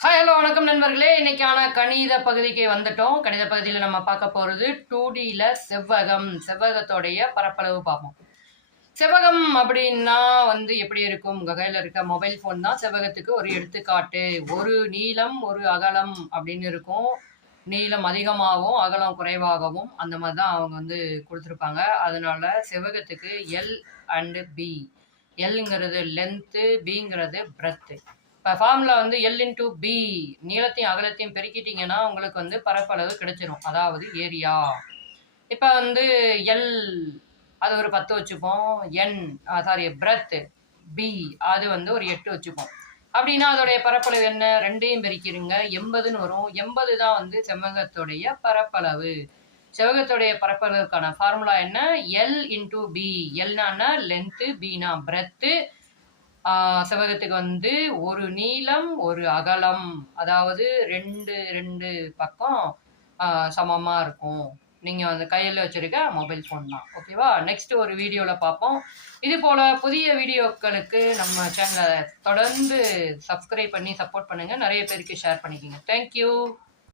Hi hello வணக்கம் நண்பர்களே. இன்னைக்கான கணித பகுதிக்கு வந்துட்டோம். கணித பகுதியில் நம்ம பார்க்க போகிறது 2Dல செவ்வகம். செவ்வகத்தோடைய பரப்பளவு பார்ப்போம். செவ்வகம் அப்படின்னா எப்படி இருக்கும்? உங்கள் கையில் இருக்க மொபைல் ஃபோன் தான் செவ்வகத்துக்கு ஒரு எடுத்துக்காட்டு. ஒரு நீளம் ஒரு அகலம் அப்படின்னு இருக்கும். நீளம் அதிகமாகவும் அகலம் குறைவாகவும் அந்த மாதிரி தான் அவங்க கொடுத்துருப்பாங்க. அதனால செவ்வகத்துக்கு எல் அண்டு பி. எல்ங்கிறது லென்த்து, பிங்கிறது பிரெத்து. இப்போ ஃபார்முலா எல் இன்டூ பி, நீளத்தையும் அகலத்தையும் பெருக்கிட்டீங்கன்னா உங்களுக்கு பரப்பளவு கிடைச்சிரும், அதாவது ஏரியா. இப்போ எல் அது ஒரு 10 வச்சுப்போம். பிரெத் பி அது ஒரு 8 வச்சுப்போம். அப்படின்னா அதோடைய பரப்பளவு என்ன? ரெண்டையும் பெருக்கிடுங்க, 80ன்னு வரும். 80 தான் செவ்வகத்துடைய பரப்பளவு. செவ்வகத்துடைய பரப்பளவுக்கான ஃபார்முலா என்ன? L into B. எல்னா லென்த்து, பினா பிரெத்து. செவ்வகத்துக்கு ஒரு நீளம் ஒரு அகலம், அதாவது ரெண்டு பக்கம் சமமாக இருக்கும். நீங்கள் கையில் வச்சுருக்க மொபைல் ஃபோன் தான். ஓகேவா? நெக்ஸ்ட் ஒரு வீடியோவில் பார்ப்போம். இது போல் புதிய வீடியோக்களுக்கு நம்ம சேனலை தொடர்ந்து சப்ஸ்கிரைப் பண்ணி சப்போர்ட் பண்ணுங்கள். நிறைய பேருக்கு ஷேர் பண்ணிக்கோங்க. தேங்க்யூ.